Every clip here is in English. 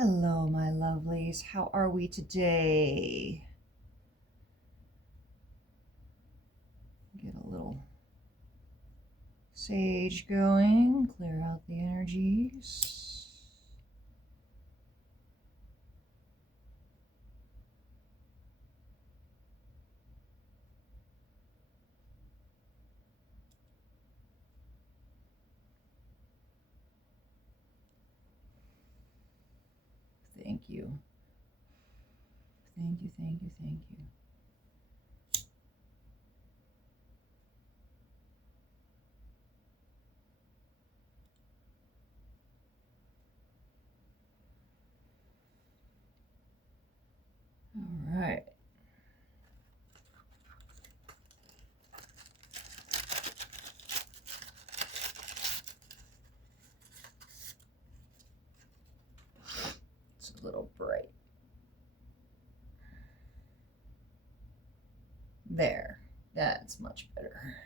Hello, my lovelies. How are we today? Get a little sage going, clear out the energies. Thank you. Thank you, thank you, thank you. All right. It's a little bright. There. That's much better.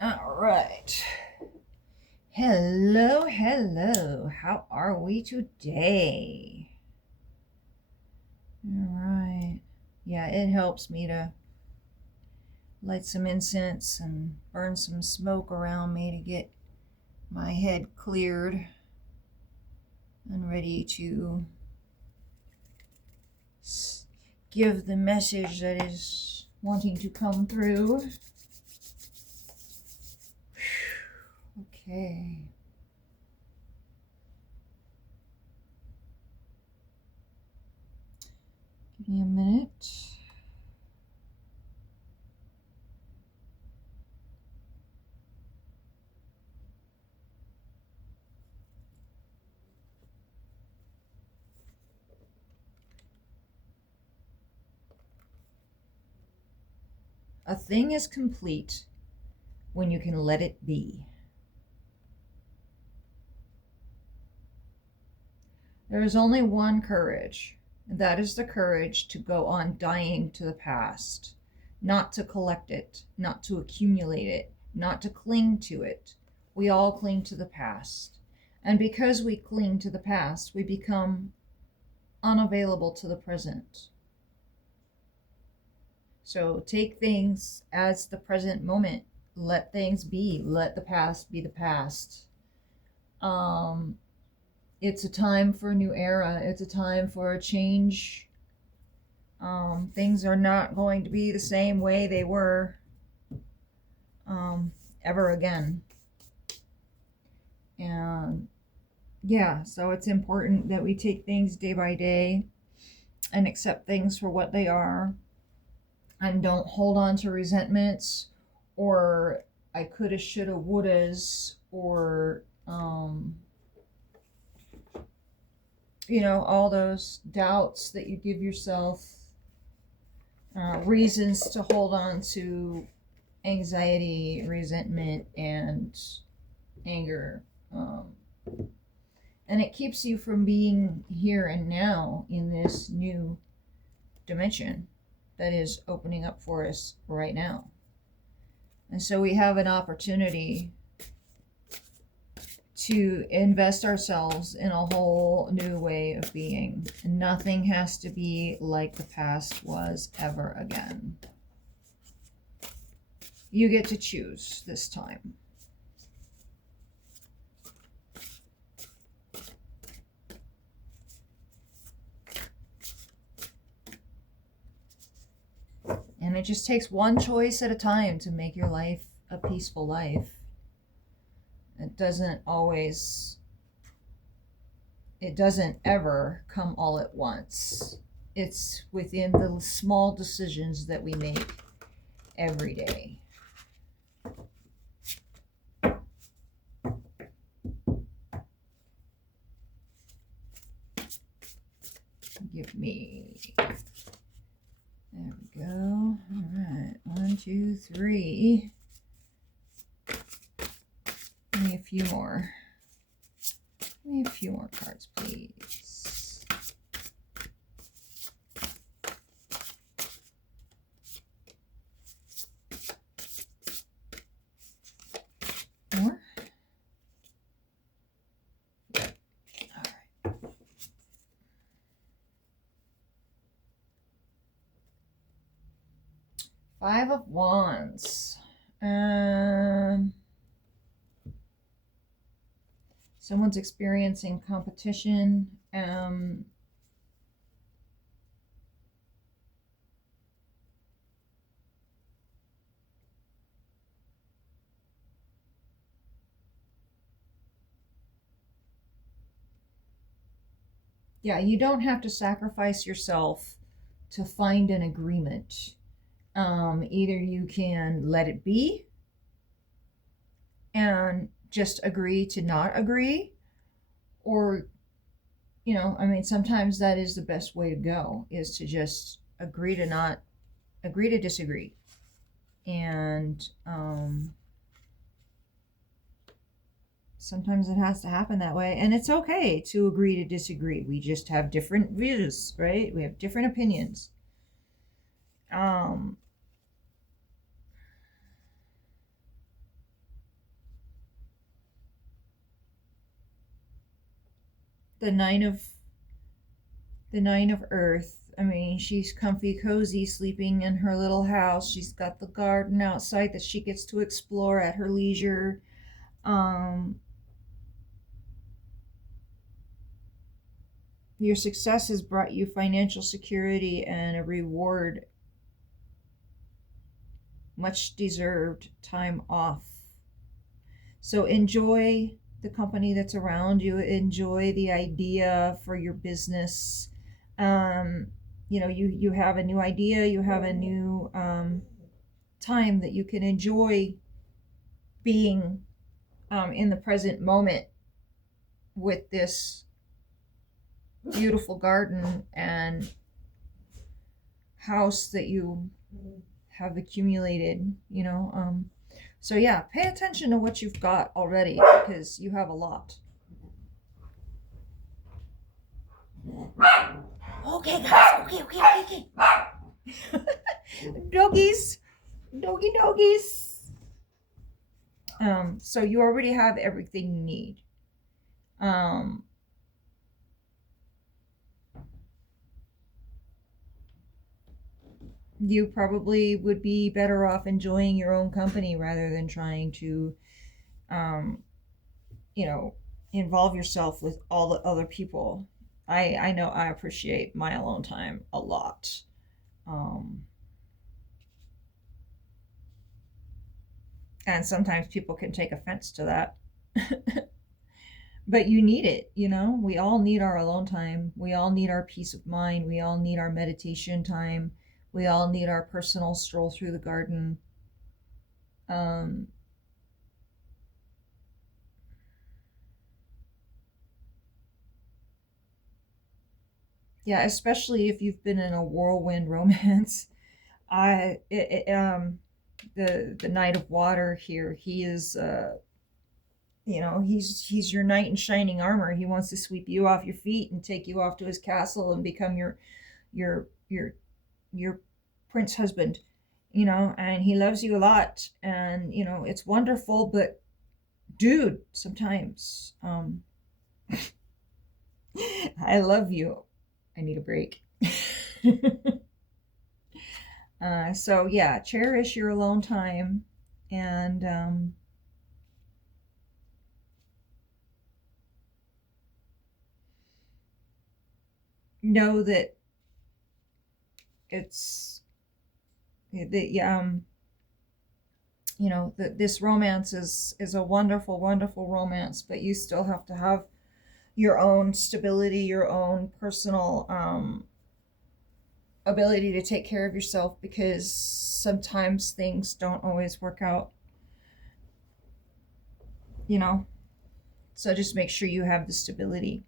All right. Hello, hello. How are we today? All right. Yeah, it helps me to light some incense and burn some smoke around me to get my head cleared and ready to give the message that is wanting to come through. Okay. Give me a minute. A thing is complete when you can let it be. There is only one courage, and that is the courage to go on dying to the past, not to collect it, not to accumulate it, not to cling to it. We all cling to the past. And because we cling to the past, we become unavailable to the present. So take things as the present moment. Let things be. Let the past be the past. It's a time for a new era. It's a time for a change. Things are not going to be the same way they were ever again. And yeah, so it's important that we take things day by day and accept things for what they are, and don't hold on to resentments or I coulda, shoulda, wouldas, or all those doubts that you give yourself, reasons to hold on to anxiety, resentment, and anger. And it keeps you from being here and now in this new dimension that is opening up for us right now. And so we have an opportunity to invest ourselves in a whole new way of being. And nothing has to be like the past was ever again. You get to choose this time. And it just takes one choice at a time to make your life a peaceful life. It doesn't ever come all at once. It's within the small decisions that we make every day. Give me, there we go. All right, 1, 2, 3. Give me a few more. Give me a few more cards, please. More? Yep. All right. Five of Wands. Someone's experiencing competition. Yeah, you don't have to sacrifice yourself to find an agreement. Either you can let it be and just agree to not agree, or, I mean, sometimes that is the best way to go, is to just agree to disagree. And sometimes it has to happen that way, and it's okay to agree to disagree. We just have different views, right? We have different opinions. The nine of earth. I mean, she's comfy cozy sleeping in her little house. She's got the garden outside that she gets to explore at her leisure. Your success has brought you financial security and a reward, much deserved time off. So enjoy the company that's around you, enjoy the idea for your business. You have a new idea, you have a new time that you can enjoy being in the present moment with this beautiful garden and house that you have accumulated. So yeah, pay attention to what you've got already, because you have a lot. Okay, guys. Okay. Doggies. Doggies. So you already have everything you need. You probably would be better off enjoying your own company rather than trying to, involve yourself with all the other people. I know I appreciate my alone time a lot. And sometimes people can take offense to that. But you need it. We all need our alone time. We all need our peace of mind. We all need our meditation time. We all need our personal stroll through the garden. Yeah, especially if you've been in a whirlwind romance. The Knight of Water here, he is, he's your knight in shining armor. He wants to sweep you off your feet and take you off to his castle and become your your prince husband. And he loves you a lot, and it's wonderful. But dude, sometimes I love you, I need a break. So yeah, cherish your alone time, and know that it's the that this romance is a wonderful, wonderful romance, but you still have to have your own stability, your own personal ability to take care of yourself, because sometimes things don't always work out. So just make sure you have the stability.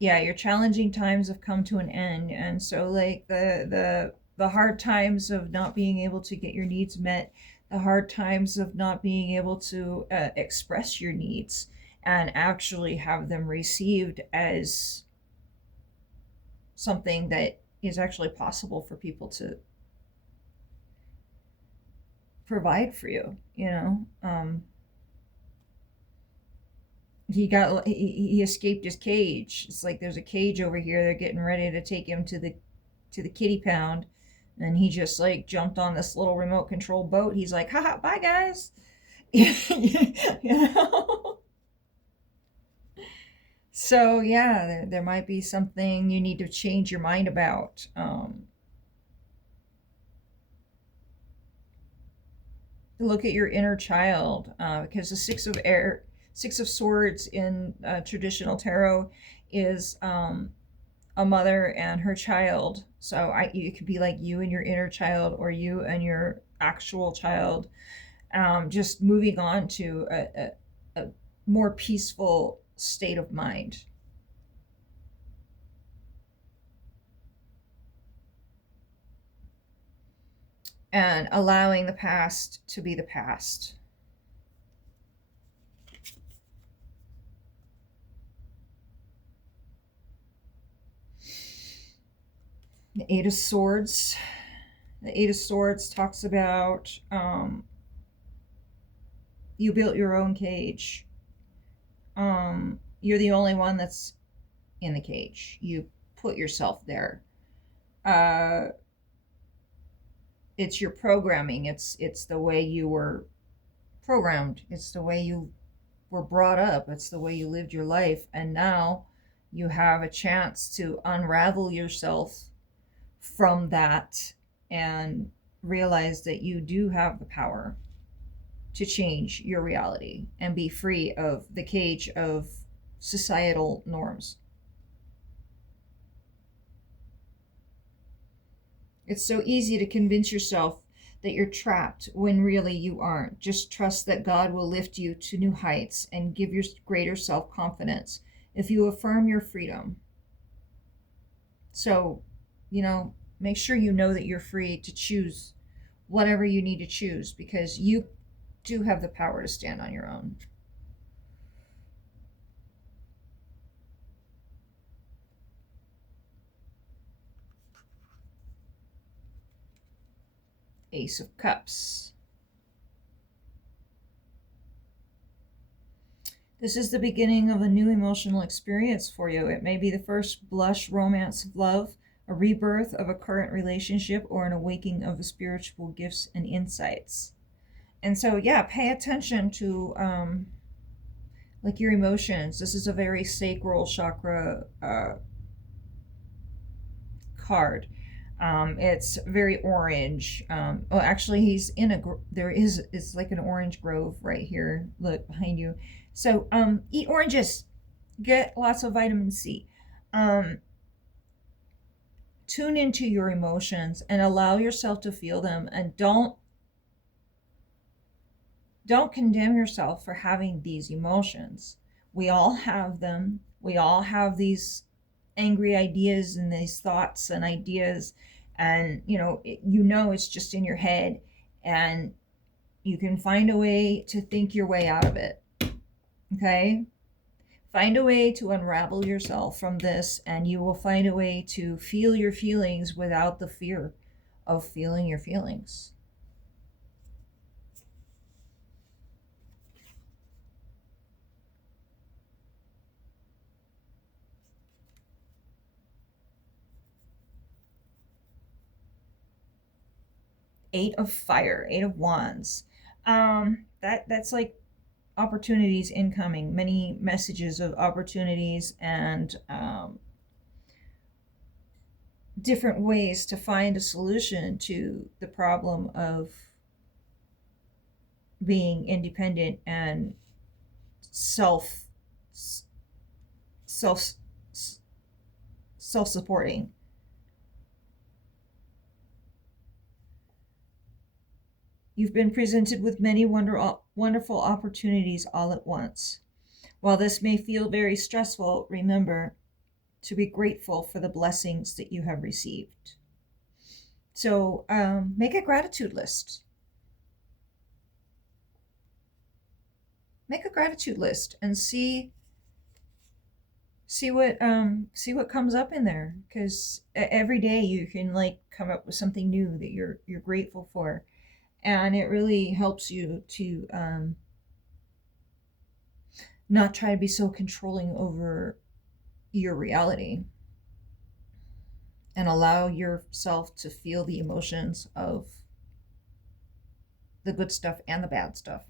Yeah, your challenging times have come to an end, and so like the hard times of not being able to get your needs met, the hard times of not being able to express your needs and actually have them received as something that is actually possible for people to provide for you. He escaped his cage. It's like there's a cage over here. They're getting ready to take him to to the kitty pound, and he just like jumped on this little remote control boat. He's like, haha, bye guys. You know? So yeah, there might be something you need to change your mind about. Look at your inner child, because the Six of Swords in traditional tarot is a mother and her child. So it could be like you and your inner child, or you and your actual child, just moving on to a more peaceful state of mind. And allowing the past to be the past. The Eight of Swords. The Eight of Swords talks about you built your own cage. You're the only one that's in the cage. You put yourself there. It's your programming. It's the way you were programmed. It's the way you were brought up. It's the way you lived your life. And now you have a chance to unravel yourself from that and realize that you do have the power to change your reality and be free of the cage of societal norms. It's so easy to convince yourself that you're trapped when really you aren't. Just trust that God will lift you to new heights and give you greater self confidence if you affirm your freedom. So, make sure you know that you're free to choose whatever you need to choose, because you do have the power to stand on your own. Ace of Cups. This is the beginning of a new emotional experience for you. It may be the first blush romance of love, a rebirth of a current relationship, or an awakening of the spiritual gifts and insights. And so, yeah, pay attention to like your emotions. This is a very sacral chakra card. It's very orange. Actually, he's in it's like an orange grove right here. Look behind you. So, eat oranges. Get lots of vitamin C. Tune into your emotions and allow yourself to feel them, and don't condemn yourself for having these emotions. We all have them. We all have these angry ideas and these thoughts and ideas, and it's just in your head, and you can find a way to think your way out of it. Okay? Find a way to unravel yourself from this, and you will find a way to feel your feelings without the fear of feeling your feelings. Eight of Fire, Eight of Wands. That's like opportunities incoming, many messages of opportunities, and different ways to find a solution to the problem of being independent and self-supporting. You've been presented with many wonderful opportunities all at once. While this may feel very stressful, remember to be grateful for the blessings that you have received. So make a gratitude list. Make a gratitude list and see what comes up in there, because every day you can like come up with something new that you're grateful for, and it really helps you to not try to be so controlling over your reality. and allow yourself to feel the emotions of the good stuff and the bad stuff.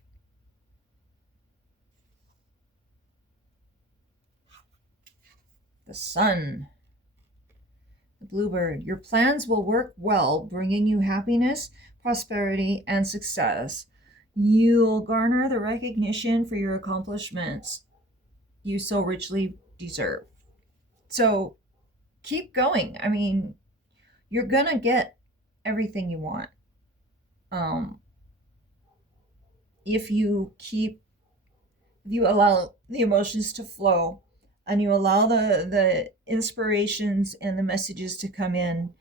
The Sun, the Bluebird. Your plans will work well, bringing you happiness, prosperity, and success. You'll garner the recognition for your accomplishments you so richly deserve. So keep going. I mean, you're going to get everything you want. If you allow the emotions to flow, and you allow the inspirations and the messages to come in,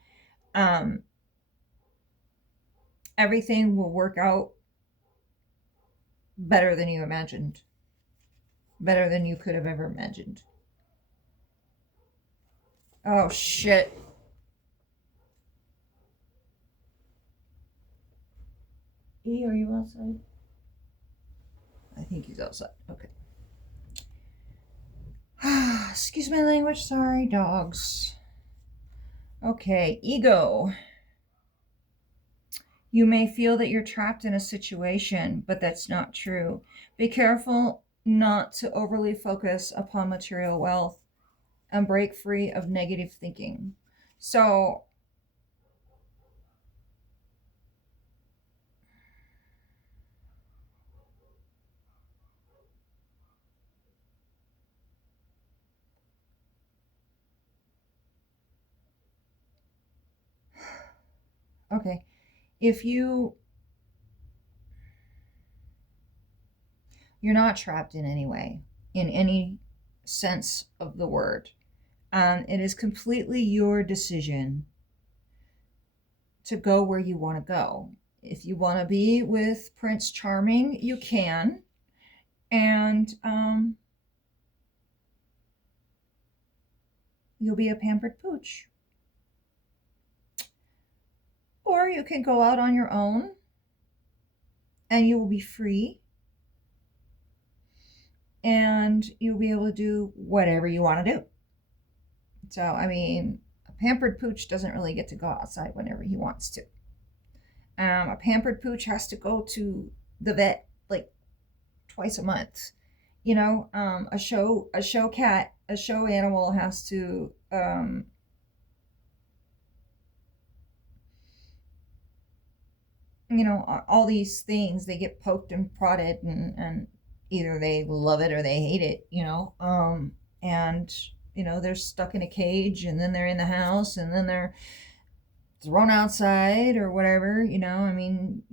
everything will work out better than you imagined, better than you could have ever imagined. Oh shit. E, are you outside? I think he's outside. Okay. Excuse my language. Sorry, dogs. Okay, ego. You may feel that you're trapped in a situation, but that's not true. Be careful not to overly focus upon material wealth and break free of negative thinking. So, okay, if you're not trapped in any way, in any sense of the word. It is completely your decision to go where you want to go. If you want to be with Prince Charming, you can. And you'll be a pampered pooch. Or you can go out on your own and you will be free. And you'll be able to do whatever you want to do. So, I mean, a pampered pooch doesn't really get to go outside whenever he wants to. A pampered pooch has to go to the vet like twice a month. You know, a show cat, a show animal has to you know, all these things, they get poked and prodded, and either they love it or they hate it, you know. And you know, they're stuck in a cage, and then they're in the house, and then they're thrown outside or whatever, you know. I mean,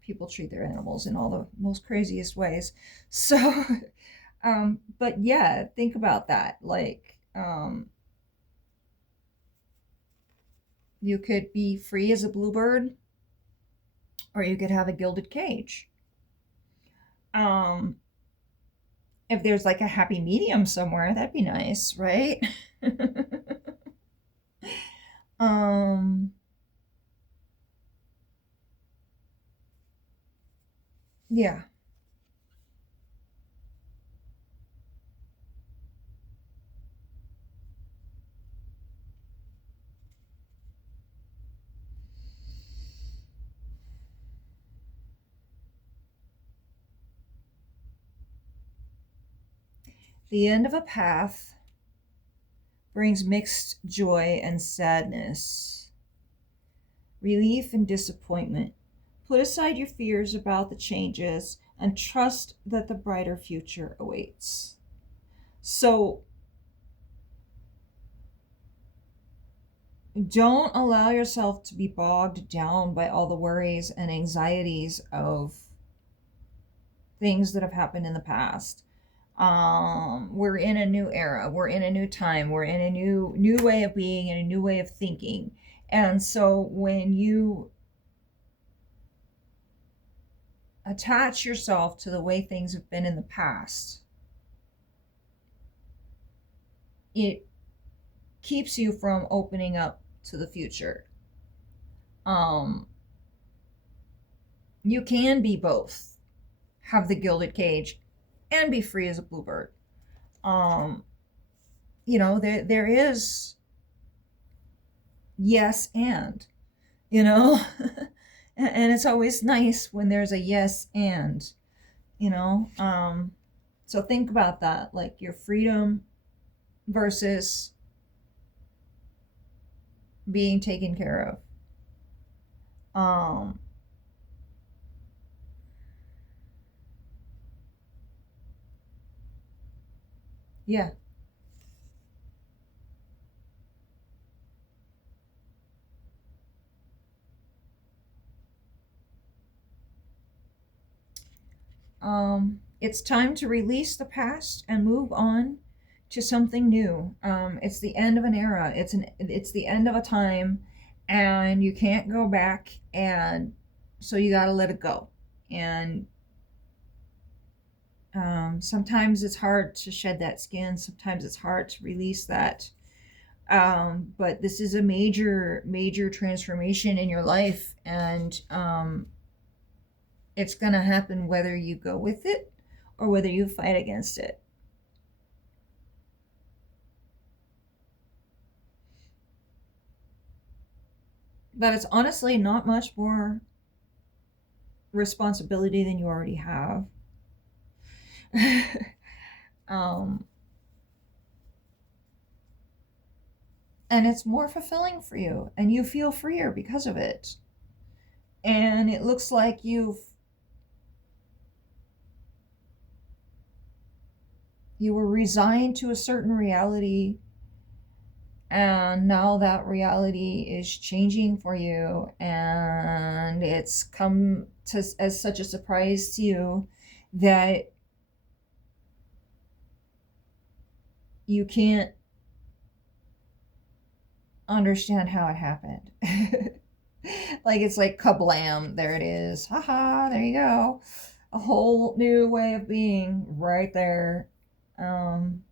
people treat their animals in all the most craziest ways. So but yeah, think about that. Like, you could be free as a bluebird, or you could have a gilded cage. If there's like a happy medium somewhere, that'd be nice, right? um yeah. The end of a path brings mixed joy and sadness, relief and disappointment. Put aside your fears about the changes and trust that the brighter future awaits. So don't allow yourself to be bogged down by all the worries and anxieties of things that have happened in the past. We're in a new era, we're in a new time, we're in a new way of being and a new way of thinking. And so when you attach yourself to the way things have been in the past, it keeps you from opening up to the future. You can be both, have the gilded cage and be free as a bluebird. You know, there is yes and, you know. And it's always nice when there's a yes and, you know. So think about that, like your freedom versus being taken care of. Yeah. It's time to release the past and move on to something new. It's the end of an era. It's the end of a time, and you can't go back, and so you got to let it go. And sometimes it's hard to shed that skin. Sometimes it's hard to release that. But this is a major, major transformation in your life, and it's gonna happen whether you go with it or whether you fight against it. But it's honestly not much more responsibility than you already have. um, and it's more fulfilling for you, and you feel freer because of it. And it looks like you were resigned to a certain reality, and now that reality is changing for you, and it's come to as such a surprise to you that you can't understand how it happened. Like it's like kablam, there it is. Haha, there you go. A whole new way of being right there. Um,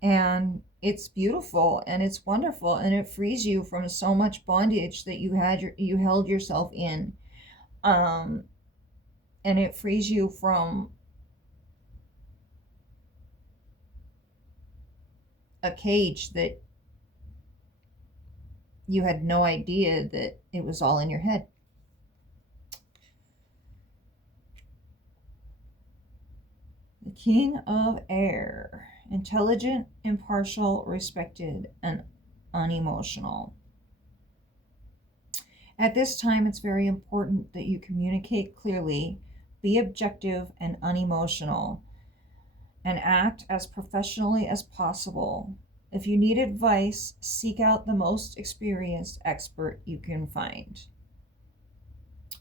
and it's beautiful and it's wonderful and it frees you from so much bondage that you held yourself in. Um, and it frees you from a cage that you had no idea that it was all in your head. The King of Air. Intelligent, impartial, respected, and unemotional. At this time, it's very important that you communicate clearly, be objective and unemotional, and act as professionally as possible. If you need advice, seek out the most experienced expert you can find.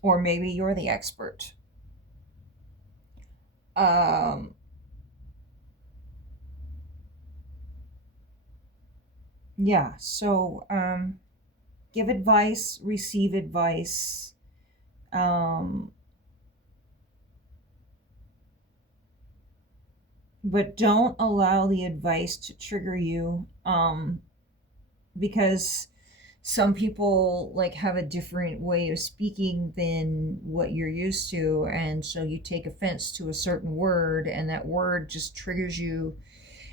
Or maybe you're the expert. Um, yeah, so give advice, receive advice. Um, but don't allow the advice to trigger you, because some people like have a different way of speaking than what you're used to, and so you take offense to a certain word and that word just triggers you,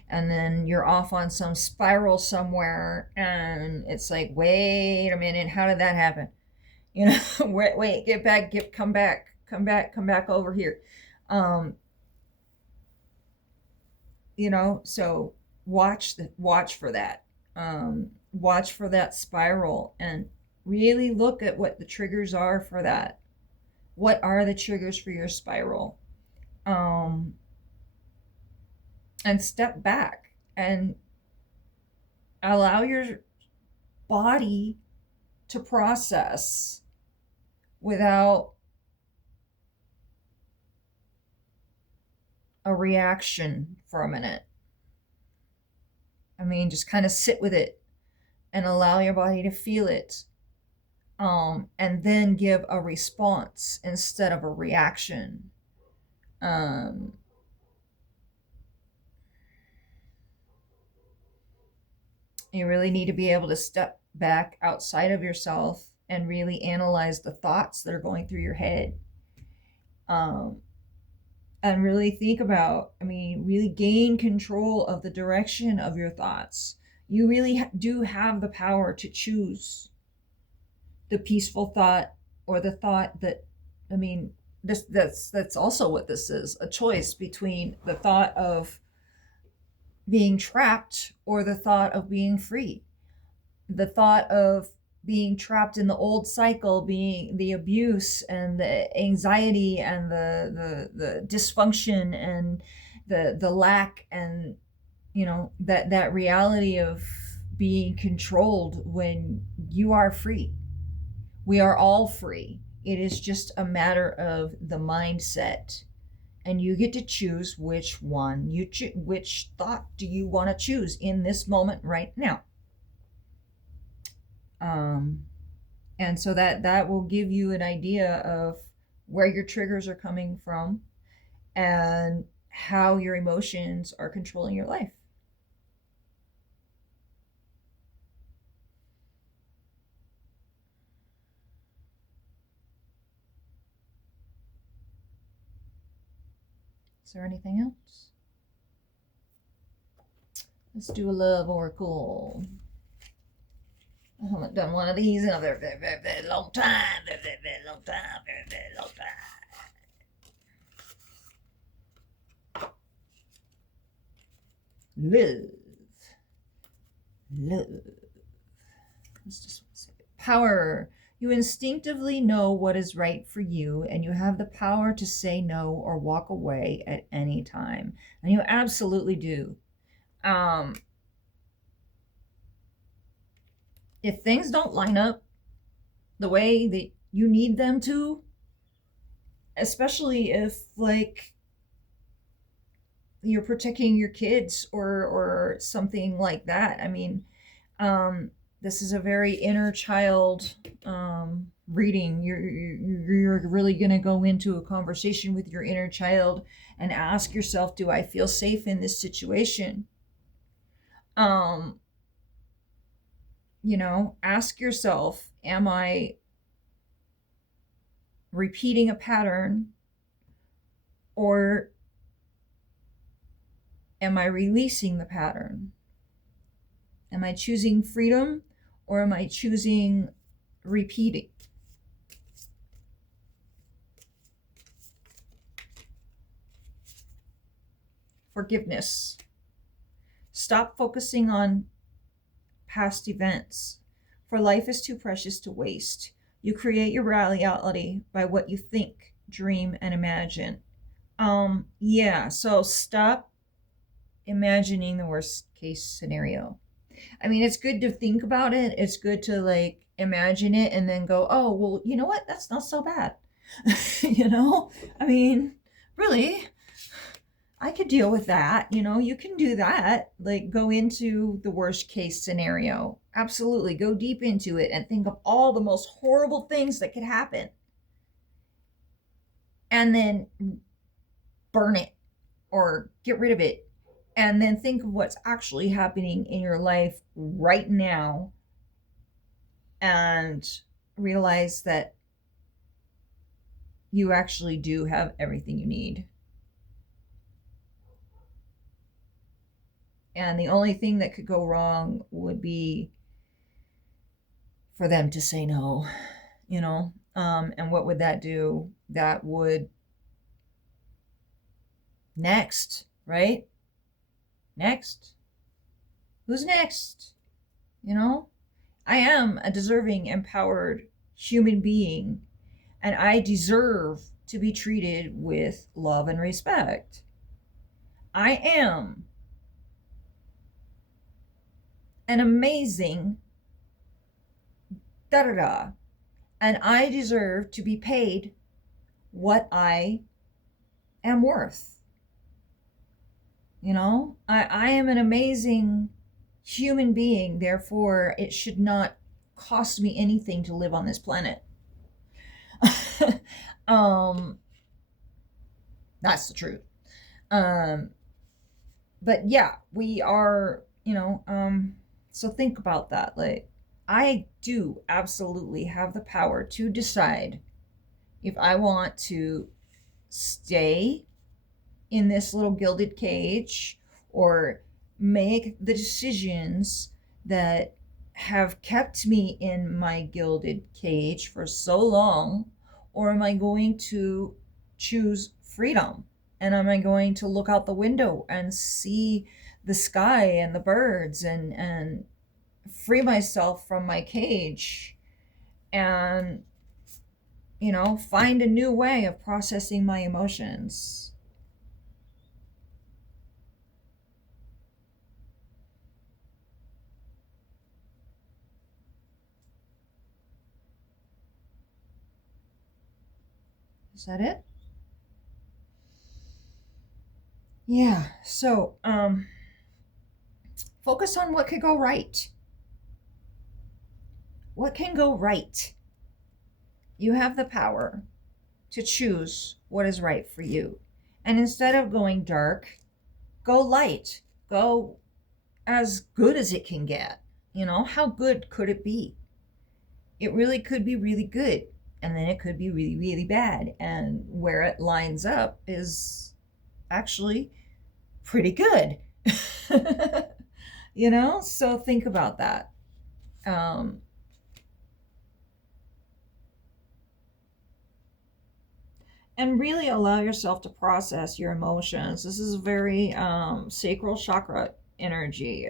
and then you're off on some spiral somewhere, and it's like, wait a minute, how did that happen? You know, wait, get back, come back over here. um so watch for that. Watch for that spiral and really look at what the triggers are for that. What are the triggers for your spiral? um and step back and allow your body to process without a reaction for a minute. I mean, just kind of sit with it and allow your body to feel it, and then give a response instead of a reaction. Um, you really need to be able to step back outside of yourself and really analyze the thoughts that are going through your head, um, and really think about, I mean, really gain control of the direction of your thoughts. You really do have the power to choose. the peaceful thought, or the thought that, I mean, that's also what this is, a choice between the thought of being trapped or the thought of being free. The thought of being trapped in the old cycle, being the abuse and the anxiety and the dysfunction and the lack, and that reality of being controlled, when you are free. We are all free. It is just a matter of the mindset, and you get to choose which one which thought do you want to choose in this moment right now. And so that will give you an idea of where your triggers are coming from and how your emotions are controlling your life. Is there anything else? Let's do a love oracle. I haven't done one of these in a very, very, very, very long time. Very, very, very long time. Very, very long time. Love. Let's just say power. You instinctively know what is right for you, and you have the power to say no or walk away at any time. And you absolutely do. If things don't line up the way that you need them to, especially if, like, you're protecting your kids or something like that. I mean, this is a very inner child reading. You're really going to go into a conversation with your inner child and ask yourself, do I feel safe in this situation? Ask yourself, am I repeating a pattern, or am I releasing the pattern? Am I choosing freedom, or am I choosing repeating? Forgiveness. Stop focusing on past events, for life is too precious to waste. You create your reality by what you think, dream, and imagine. So stop imagining the worst case scenario. I mean, it's good to think about it. It's good to, like, imagine it and then go, oh, well, you know what? That's not so bad. I mean, really, I could deal with that. You can do that. Like, go into the worst case scenario. Absolutely. Go deep into it and think of all the most horrible things that could happen. And then burn it or get rid of it. And then think of what's actually happening in your life right now and realize that you actually do have everything you need. And the only thing that could go wrong would be for them to say no, and what would that do? That would next, right? Next. Who's next? I am a deserving, empowered human being, and I deserve to be treated with love and respect. I am an amazing da-da-da, and I deserve to be paid what I am worth. I am an amazing human being, therefore it should not cost me anything to live on this planet. That's the truth. But yeah, we are, so think about that. Like, I do absolutely have the power to decide if I want to stay in this little gilded cage or make the decisions that have kept me in my gilded cage for so long? Or am I going to choose freedom? And am I going to look out the window and see the sky and the birds and free myself from my cage and, find a new way of processing my emotions? Is that it? Yeah. So, focus on what could go right. What can go right? You have the power to choose what is right for you. And instead of going dark, go light. Go as good as it can get. How good could it be? It really could be really good. And then it could be really, really bad. And where it lines up is actually pretty good. So think about that. Um, and really allow yourself to process your emotions. This is very sacral chakra energy.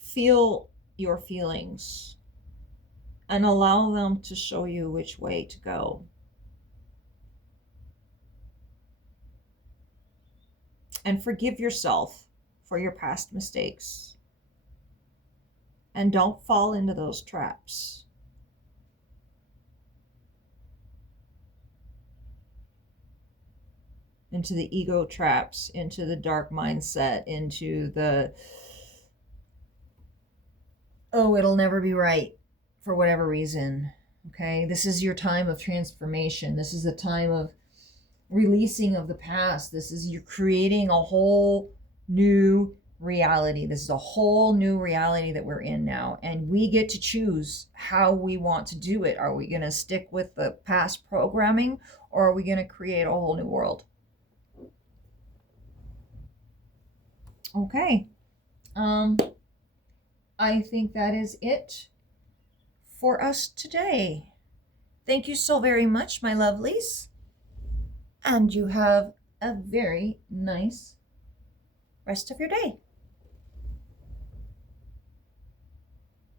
Feel your feelings and allow them to show you which way to go. And forgive yourself for your past mistakes. And don't fall into those traps. Into the ego traps, into the dark mindset, into the, oh, it'll never be right for whatever reason. Okay, this is your time of transformation. This is a time of releasing of the past. This is, you're creating a whole new reality. This is a whole new reality that we're in now, and we get to choose how we want to do it. Are we going to stick with the past programming, or are we going to create a whole new world? Okay. I think that is it for us today. Thank you so very much, my lovelies. And you have a very nice rest of your day.